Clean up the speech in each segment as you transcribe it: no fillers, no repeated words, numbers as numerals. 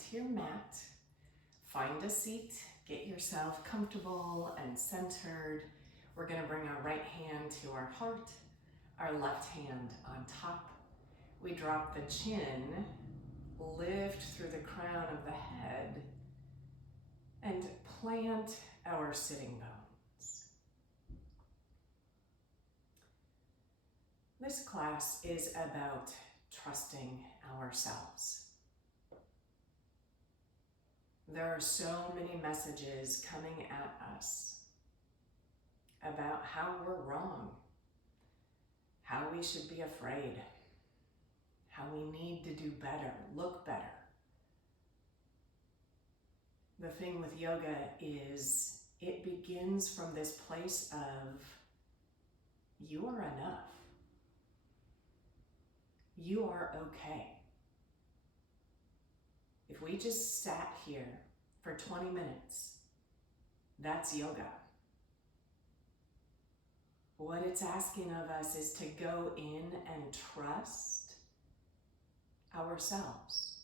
onto your mat. Find a seat, get yourself comfortable and centered. We're going to bring our right hand to our heart, our left hand on top. We drop the chin, lift through the crown of the head, and plant our sitting bones. This class is about trusting ourselves. There are so many messages coming at us about how we're wrong, how we should be afraid, how we need to do better, look better. The thing with yoga is it begins from this place of you are enough. You are okay. If we just sat here for 20 minutes, that's yoga. What it's asking of us is to go in and trust ourselves,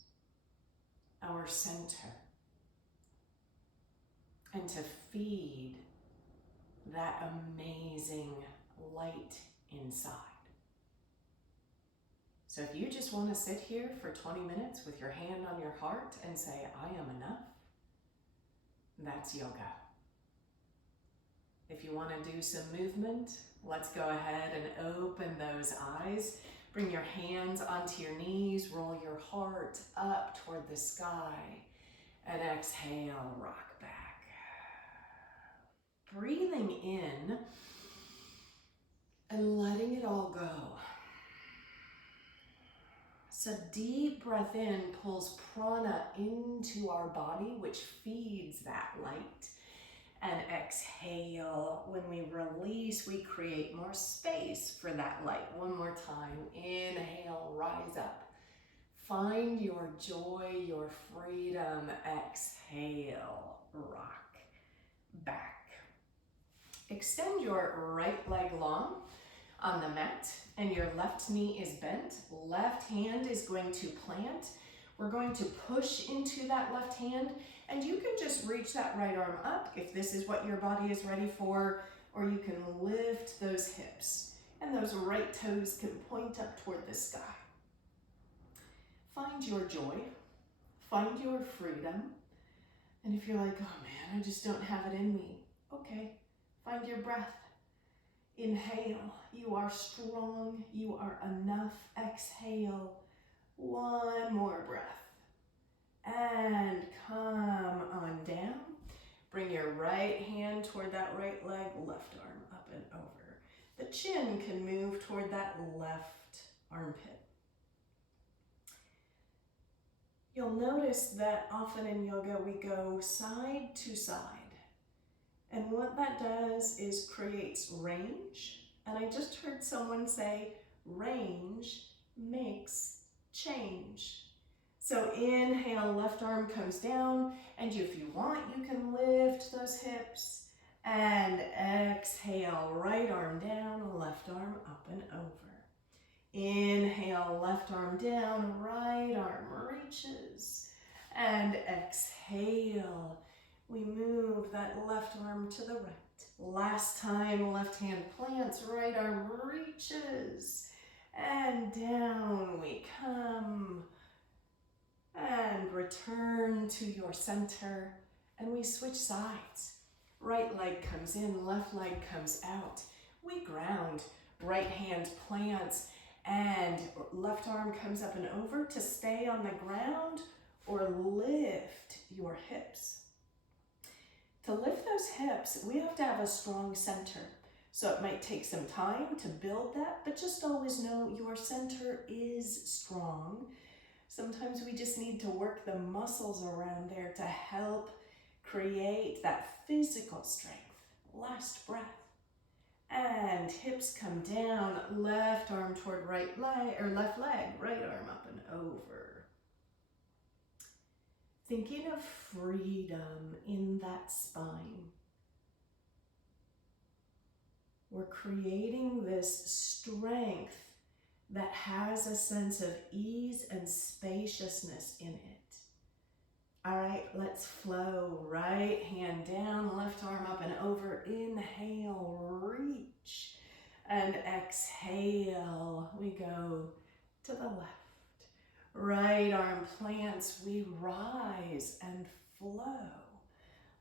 our center, and to feed that amazing light inside. So if you just want to sit here for 20 minutes with your hand on your heart and say, I am enough, that's yoga. If you want to do some movement, let's go ahead and open those eyes. Bring your hands onto your knees, roll your heart up toward the sky, and exhale, rock back. Breathing in and letting it all go. So deep breath in pulls prana into our body, which feeds that light. And exhale, when we release, we create more space for that light. One more time, inhale, rise up. Find your joy, your freedom. Exhale, rock back. Extend your right leg long on the mat, and your left knee is bent. Left hand is going to plant. We're going to push into that left hand, and you can just reach that right arm up if this is what your body is ready for, or you can lift those hips, and those right toes can point up toward the sky. Find your joy, find your freedom, and if you're like, oh man, I just don't have it in me, okay, find your breath. Inhale, you are strong, you are enough. Exhale, one more breath. And come on down. Bring your right hand toward that right leg, left arm up and over. The chin can move toward that left armpit. You'll notice that often in yoga we go side to side. And what that does is creates range. And I just heard someone say, range makes change. So inhale, left arm comes down, and if you want, you can lift those hips. And exhale, right arm down, left arm up and over. Inhale, left arm down, right arm reaches. And exhale, we move that left arm to the right. Last time, left hand plants, right arm reaches. And down we come. And return to your center. And we switch sides. Right leg comes in, left leg comes out. We ground. Right hand plants, and left arm comes up and over to stay on the ground or lift your hips. To lift those hips, we have to have a strong center. So it might take some time to build that, but just always know your center is strong. Sometimes we just need to work the muscles around there to help create that physical strength. Last breath. And hips come down, left arm toward right leg, or left leg, right arm up and over. Thinking of freedom in that spine. We're creating this strength that has a sense of ease and spaciousness in it. All right, let's flow. Right hand down, left arm up and over. Inhale, reach. And exhale, we go to the left. Right arm plants, we rise and flow.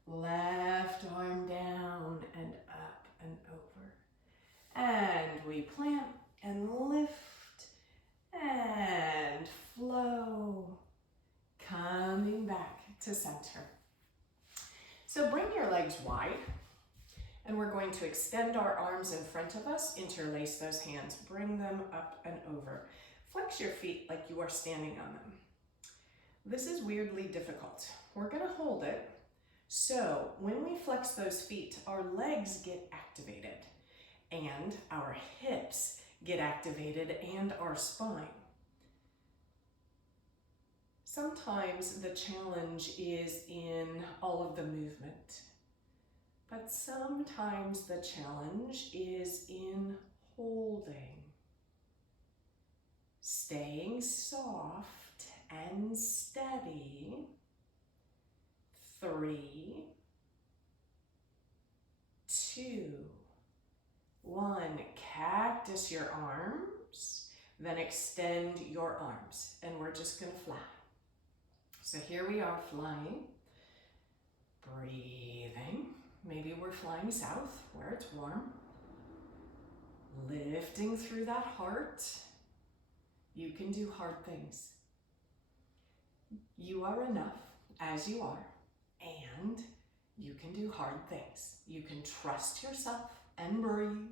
Left arm down and up and over. And we plant and lift and flow. Coming back to center. So bring your legs wide, and we're going to extend our arms in front of us, interlace those hands, bring them up and over. Flex your feet like you are standing on them. This is weirdly difficult. We're gonna hold it. So when we flex those feet, our legs get activated and our hips get activated and our spine. Sometimes the challenge is in all of the movement, but sometimes the challenge is in holding, staying soft and steady. 3, 2, 1. Cactus your arms, then extend your arms, and we're just gonna fly. So here we are flying, breathing. Maybe we're flying south where it's warm. Lifting through that heart. You can do hard things. You are enough as you are, and you can do hard things. You can trust yourself and breathe.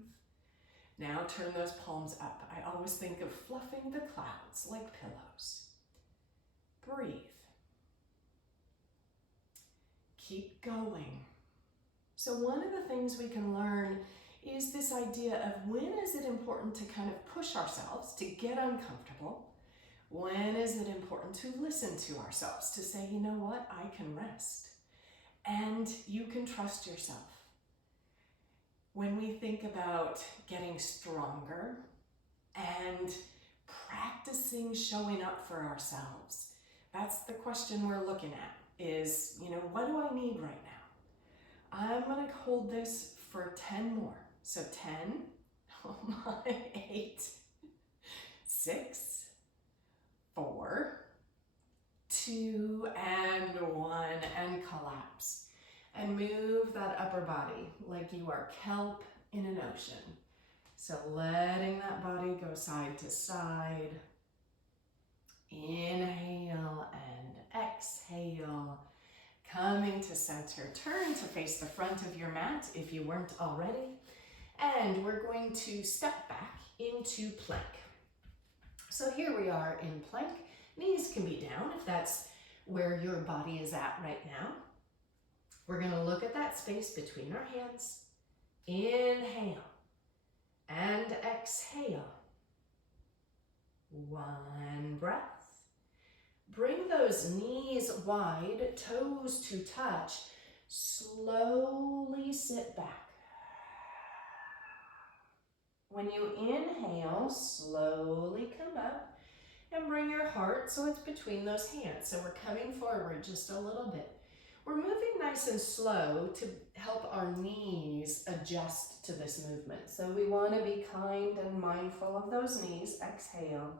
Now turn those palms up. I always think of fluffing the clouds like pillows. Breathe. Keep going. So one of the things we can learn is this idea of when is it important to kind of push ourselves, to get uncomfortable? When is it important to listen to ourselves, to say, you know what, I can rest. And you can trust yourself. When we think about getting stronger and practicing showing up for ourselves, that's the question we're looking at is, you know, what do I need right now? I'm gonna hold this for 10 more. So 10, oh my, 8, 6, 4, 2, and 1, and collapse. And move that upper body like you are kelp in an ocean. So letting that body go side to side. Inhale and exhale. Coming to center. Turn to face the front of your mat if you weren't already. And we're going to step back into plank. So here we are in plank. Knees can be down if that's where your body is at right now. We're going to look at that space between our hands. Inhale and exhale. 1 breath. Bring those knees wide, toes to touch. Slowly sit back. When you inhale, slowly come up and bring your heart so it's between those hands. So we're coming forward just a little bit. We're moving nice and slow to help our knees adjust to this movement. So we want to be kind and mindful of those knees. Exhale.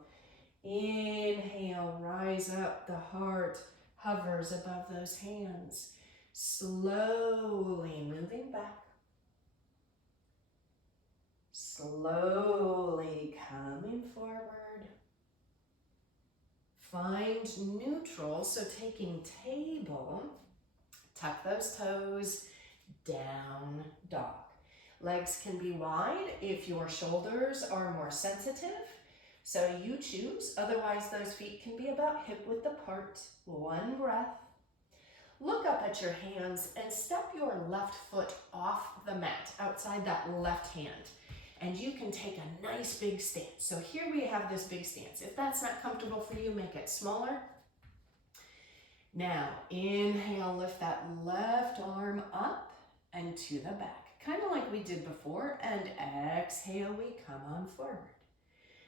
Inhale, rise up. The heart hovers above those hands. Slowly moving back. Slowly coming forward. Find neutral, so taking table. Tuck those toes, down dog. Legs can be wide if your shoulders are more sensitive. So you choose, otherwise those feet can be about hip width apart. 1 breath. Look up at your hands and step your left foot off the mat, outside that left hand. And you can take a nice big stance. So here we have this big stance. If that's not comfortable for you, make it smaller. Now, inhale, lift that left arm up and to the back, kind of like we did before, and exhale, we come on forward.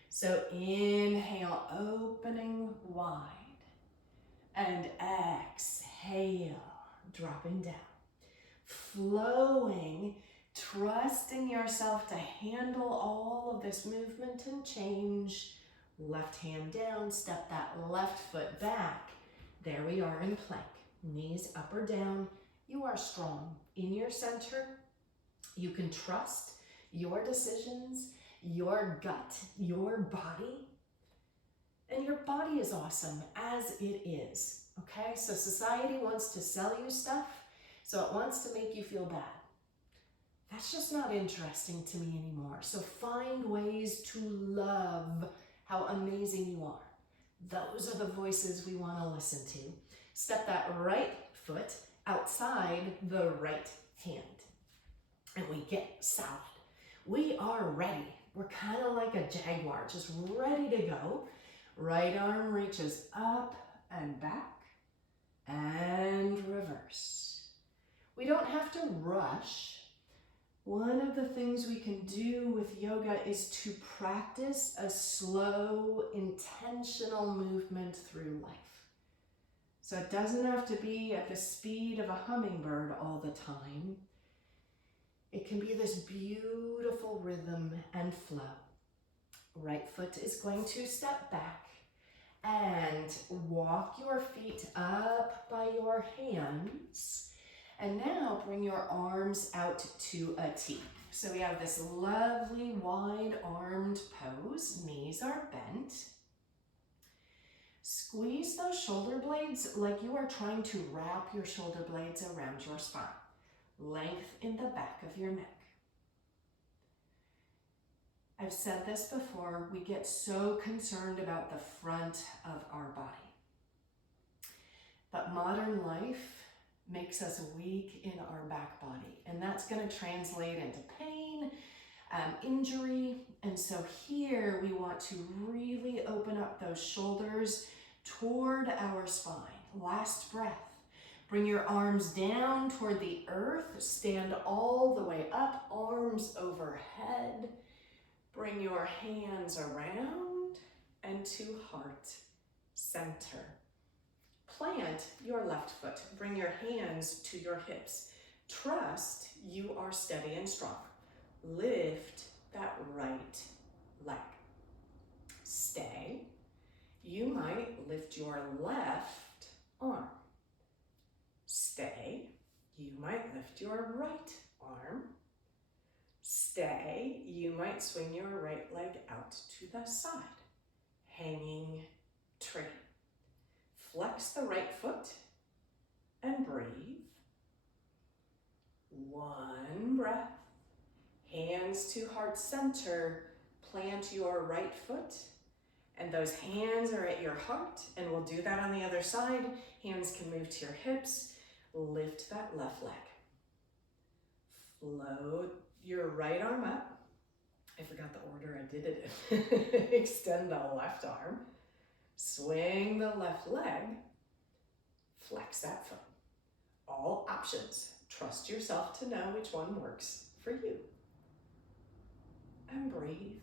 So inhale, opening wide, And exhale, dropping down. Flowing, trusting yourself to handle all of this movement and change. Left hand down, step that left foot back. There we are in plank. Knees up or down. You are strong in your center. You can trust your decisions, your gut, your body. And your body is awesome as it is, okay? So society wants to sell you stuff, so it wants to make you feel bad. That's just not interesting to me anymore. So find ways to love how amazing you are. Those are the voices we want to listen to. Step that right foot outside the right hand. And we get solid. We are ready. We're kind of like a jaguar, just ready to go. Right arm reaches up and back and reverse. We don't have to rush. One of the things we can do with yoga is to practice a slow, intentional movement through life. So it doesn't have to be at the speed of a hummingbird all the time. It can be this beautiful rhythm and flow. Right foot is going to step back and walk your feet up by your hands. And now bring your arms out to a T. So we have this lovely wide-armed pose. Knees are bent. Squeeze those shoulder blades like you are trying to wrap your shoulder blades around your spine. Length in the back of your neck. I've said this before, we get so concerned about the front of our body. But modern life makes us weak in our back body, and that's going to translate into pain, injury. And so here we want to really open up those shoulders toward our spine. Last breath. Bring your arms down toward the earth. Stand all the way up, arms overhead. Bring your hands around and to heart center. Plant your left foot. Bring your hands to your hips. Trust you are steady and strong. Lift that right leg. Stay. You might lift your left arm. Stay. You might lift your right arm. Stay. You might swing your right leg out to the side. Hanging tree. Flex the right foot and breathe. One breath. Hands to heart center. Plant your right foot. And those hands are at your heart. And we'll do that on the other side. Hands can move to your hips. Lift that left leg. Float your right arm up. I forgot the order I did it in. Extend the left arm. Swing the left leg. Flex that foot. All options. Trust yourself to know which one works for you. And breathe.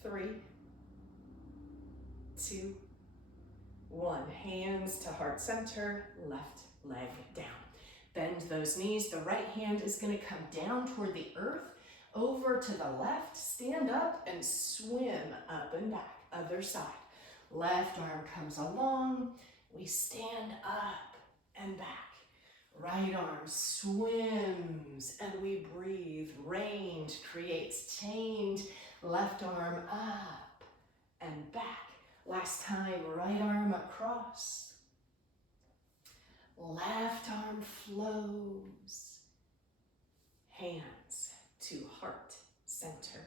3, 2, 1. Hands to heart center, left leg down. Bend those knees. The right hand is going to come down toward the earth, over to the left. Stand up and swim up and back. Other side. Left arm comes along. We stand up and back. Right arm swims and we breathe. Range creates change. Left arm up and back. Last time, right arm across. Left arm flows. Hands to heart center.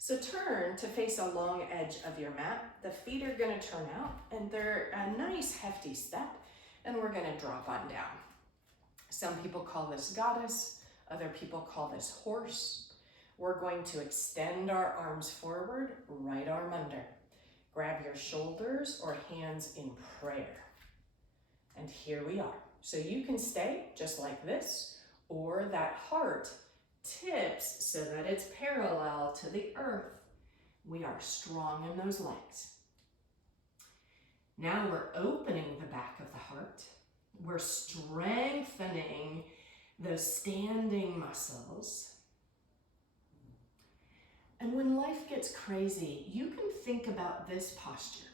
So turn to face a long edge of your mat. The feet are going to turn out and they're a nice hefty step, and we're going to drop on down. Some people call this goddess, other people call this horse. We're going to extend our arms forward, right arm under. Grab your shoulders or hands in prayer. And here we are. So you can stay just like this, or that heart tips so that it's parallel to the earth. We are strong in those legs. Now we're opening the back of the heart. We're strengthening those standing muscles. And when life gets crazy, you can think about this posture.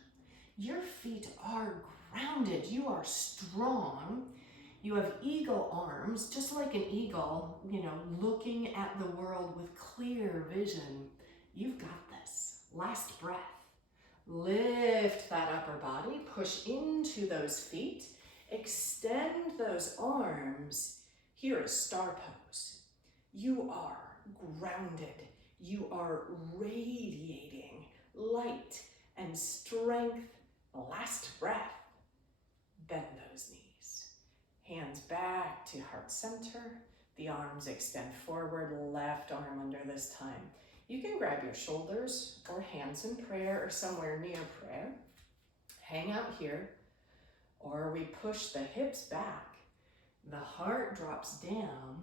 Your feet are grounded. You are strong. You have eagle arms, just like an eagle, looking at the world with clear vision. You've got this. Last breath. Lift that upper body, push into those feet, extend those arms. Here is star pose. You are grounded. You are radiating light and strength. Last breath. Bend those knees. Hands back to heart center. The arms extend forward, left arm under this time. You can grab your shoulders or hands in prayer or somewhere near prayer. Hang out here, or we push the hips back. The heart drops down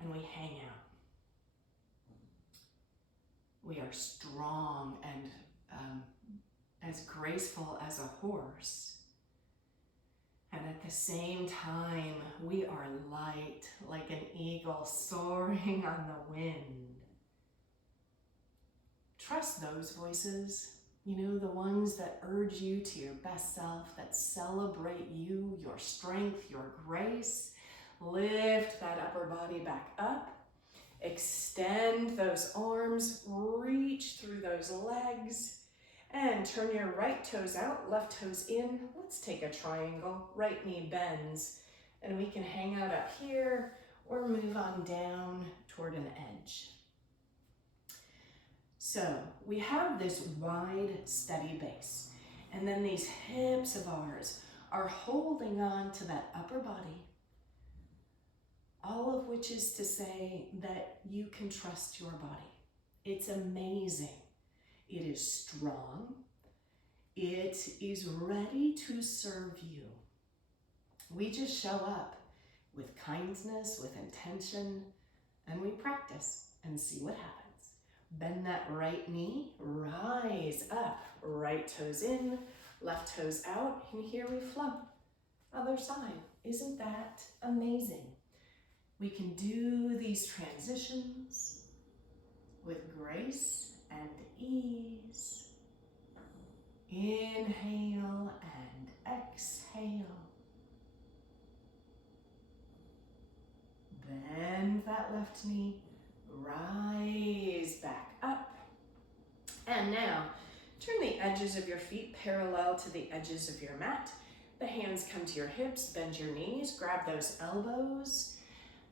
and we hang out. We are strong and as graceful as a horse. And at the same time, we are light like an eagle soaring on the wind. Trust those voices, the ones that urge you to your best self, that celebrate you, your strength, your grace. Lift that upper body back up. Extend those arms, reach through those legs, and turn your right toes out, left toes in. Let's take a triangle. Right knee bends, and we can hang out up here or move on down toward an edge. So we have this wide, steady base, and then these hips of ours are holding on to that upper body, all of which is to say that you can trust your body. It's amazing. It is strong. It is ready to serve you. We just show up with kindness, with intention, and we practice and see what happens. Bend that right knee, rise up, right toes in, left toes out, and here we flow. Other side. Isn't that amazing? We can do these transitions with grace and ease. Inhale and exhale. Bend that left knee, rise back up. And now, turn the edges of your feet parallel to the edges of your mat. The hands come to your hips, bend your knees, grab those elbows,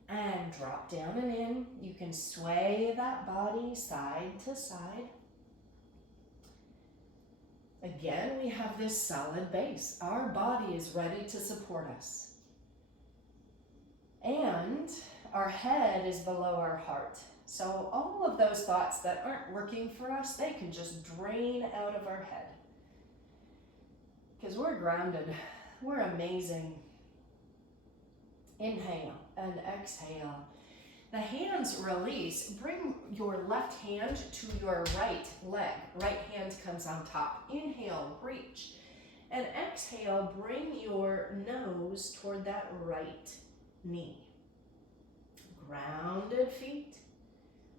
and drop down and in. You can sway that body side to side. Again, we have this solid base. Our body is ready to support us. And our head is below our heart. So all of those thoughts that aren't working for us, they can just drain out of our head. Because we're grounded. We're amazing. Inhale and exhale. The hands release. Bring your left hand to your right leg. Right hand comes on top. Inhale, reach. And exhale, bring your nose toward that right knee. Grounded feet.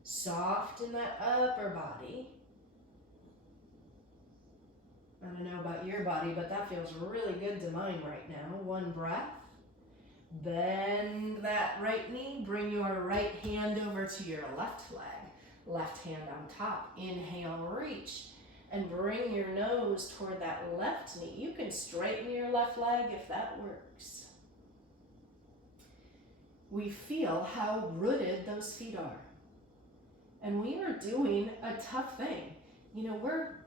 Soft in that upper body. I don't know about your body, but that feels really good to mine right now. One breath. Bend that right knee. Bring your right hand over to your left leg. Left hand on top. Inhale, reach. And bring your nose toward that left knee. You can straighten your left leg if that works. We feel how rooted those feet are. And we are doing a tough thing. We're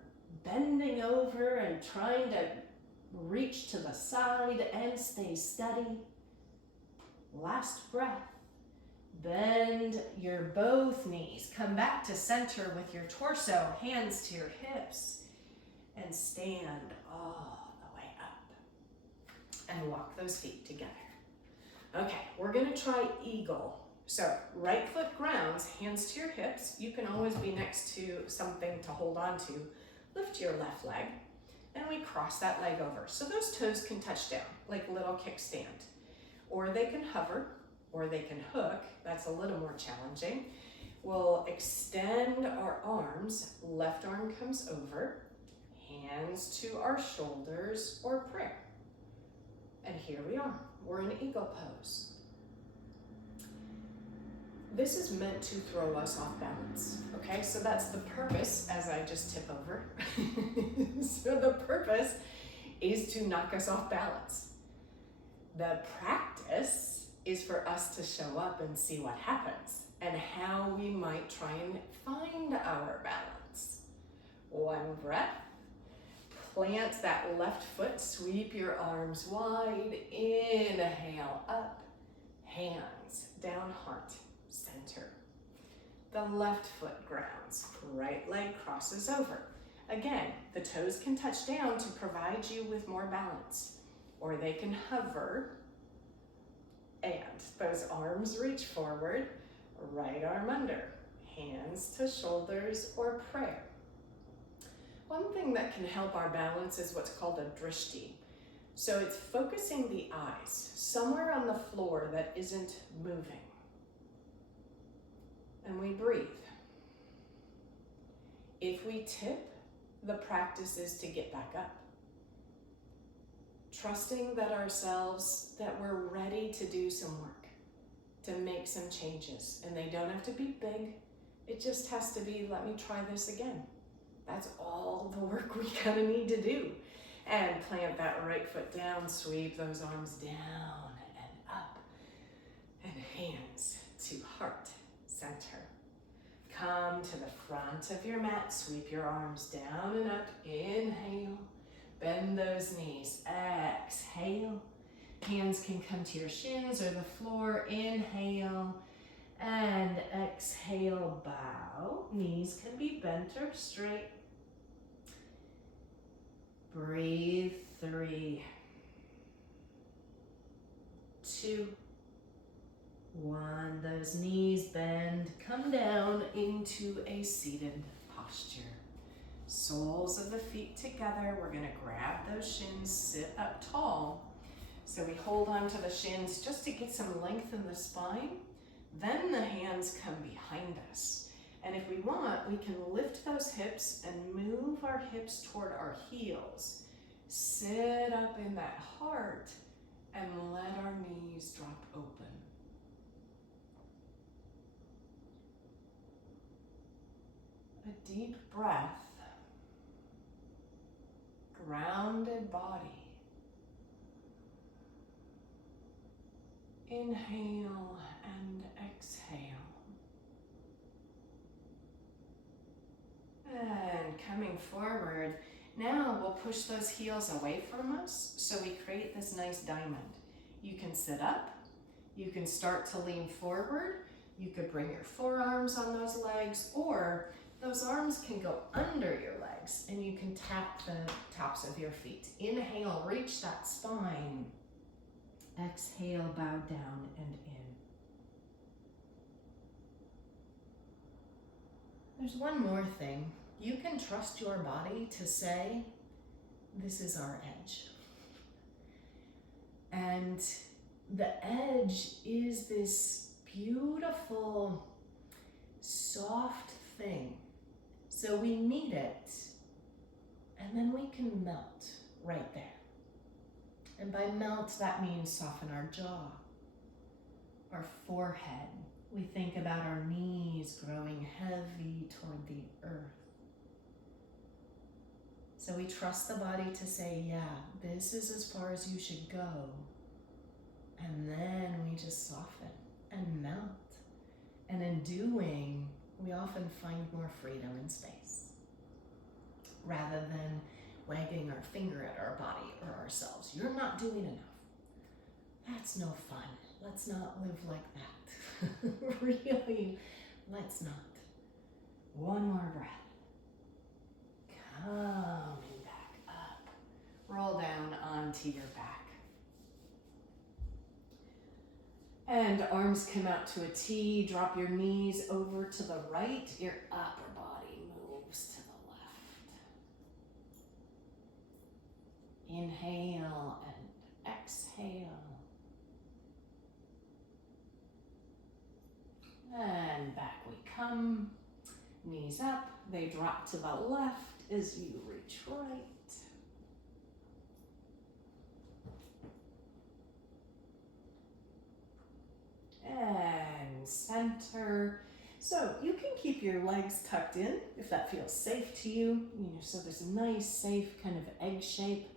bending over and trying to reach to the side and stay steady. Last breath. Bend your both knees. Come back to center with your torso, hands to your hips, and stand all the way up. And walk those feet together. Okay, we're gonna try eagle. So right foot grounds, hands to your hips. You can always be next to something to hold on to. Lift your left leg. and we cross that leg over. So those toes can touch down like a little kickstand, or they can hover, or they can hook. That's a little more challenging. We'll extend our arms. Left arm comes over, hands to our shoulders or prayer. And here we are. We're in eagle pose. This is meant to throw us off balance, okay? So that's the purpose as I just tip over. So the purpose is to knock us off balance. The practice is for us to show up and see what happens and how we might try and find our balance. One breath. Plant that left foot, sweep your arms wide. Inhale up, hands down, heart, center. The left foot grounds, right leg crosses over. Again, the toes can touch down to provide you with more balance, or they can hover, and those arms reach forward, right arm under, hands to shoulders or prayer. One thing that can help our balance is what's called a drishti. So it's focusing the eyes somewhere on the floor that isn't moving. And we breathe. If we tip, the practice is to get back up. Trusting that that we're ready to do some work, to make some changes. And they don't have to be big. It just has to be, let me try this again. That's all the work we kind of need to do. And plant that right foot down, sweep those arms down and up. And hands to heart, center. Come to the front of your mat, sweep your arms down and up. Inhale, bend those knees. Exhale, hands can come to your shins or the floor. Inhale and exhale, bow. Knees can be bent or straight. Breathe. 3, 2, 1. Those knees bend. Come down into a seated posture. Soles of the feet together. We're going to grab those shins, sit up tall. So we hold on to the shins just to get some length in the spine. Then the hands come behind us. And if we want, we can lift those hips and move our hips toward our heels. Sit up in that heart and let our knees drop open. A deep breath. Grounded body. Inhale and exhale. And coming forward, now we'll push those heels away from us so we create this nice diamond. You can sit up, you can start to lean forward, you could bring your forearms on those legs, or those arms can go under your legs and you can tap the tops of your feet. Inhale, reach that spine. Exhale, bow down and in. There's one more thing. You can trust your body to say, this is our edge. And the edge is this beautiful, soft thing. So we meet it, and then we can melt right there. And by melt, that means soften our jaw, our forehead. We think about our knees growing heavy toward the earth. So we trust the body to say, yeah, this is as far as you should go. And then we just soften and melt. And in doing, we often find more freedom and space, rather than wagging our finger at our body or ourselves. You're not doing enough. That's no fun. Let's not live like that. Really, let's not. One more breath. Coming back up. Roll down onto your back. And arms come out to a T. Drop your knees over to the right. Your upper body moves to the Knees up, they drop to the left as you reach right. And center. So you can keep your legs tucked in if that feels safe to you, so there's a nice, safe kind of egg shape.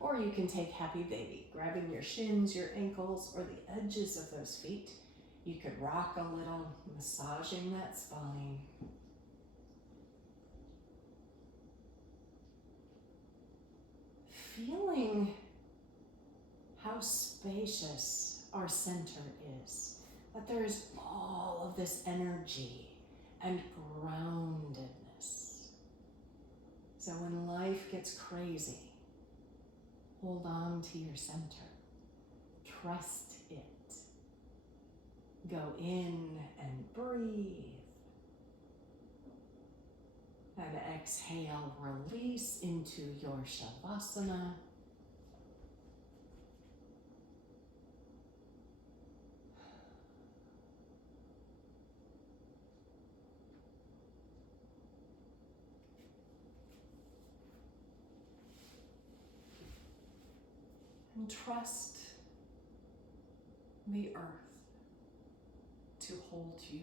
Or you can take happy baby, grabbing your shins, your ankles, or the edges of those feet. You could rock a little, massaging that spine. Feeling how spacious our center is, that there is all of this energy and groundedness. So when life gets crazy, hold on to your center. Trust it. Go in and breathe. And exhale, release into your Shavasana. And trust the earth to hold you,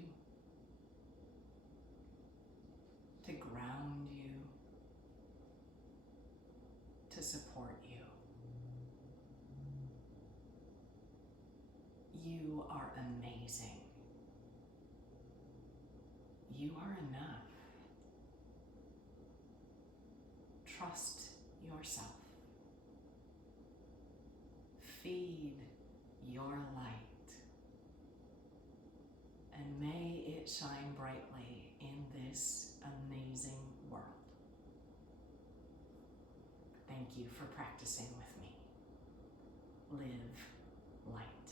to ground you, to support you. You are amazing. You are enough. Trust yourself. Feed your light, and may it shine brightly in this amazing world. Thank you for practicing with me. Live light.